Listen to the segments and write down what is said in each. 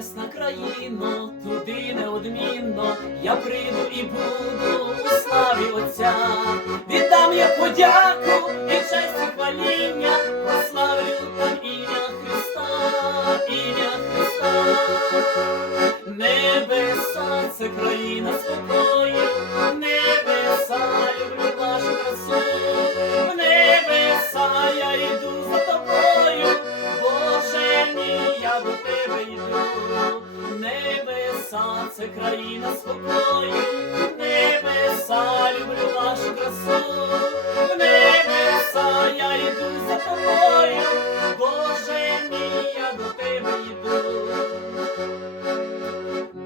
Небесна країно, туди неодмінно я прийду і буду у славі Отця. Віддам я подяку і честь і хваління, прославлю там ім'я Христа, ім'я Христа. Небеса це країна спокою, небеса це країна спокою, небеса люблю вашу красу, небеса я йду за тобою, Боже мій, я до тебе йду.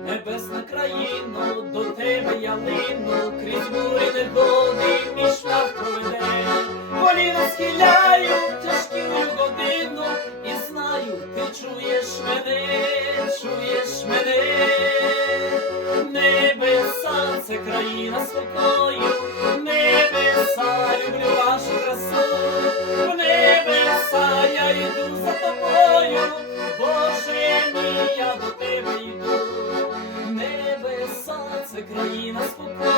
Небесна країно, до тебе я лину, крізь бурі негоди мій шлях проведе. Коліна схиляю країна спокою, небеса люблю вашу красу, в небеса я йду за тобою, Боже мій, я до тебе йду. Небеса це країна спокою,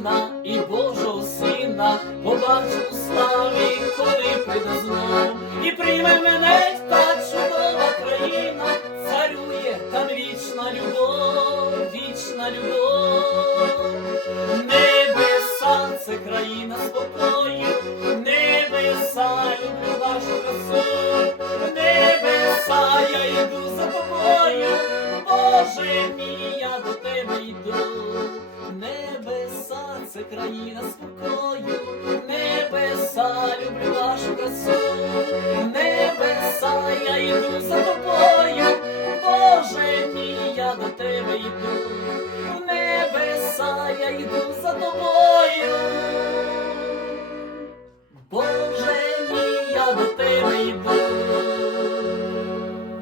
хвилина і Божого сина. Побачу славі, коли прийде знов. І прийме мене та чудова країна, царює там вічна любов, вічна любов. Небеса це країна спокою, небеса люблю вашу красу, небеса я йду за тобою, Боже мій, це країна спокою, небеса люблю вашу красу,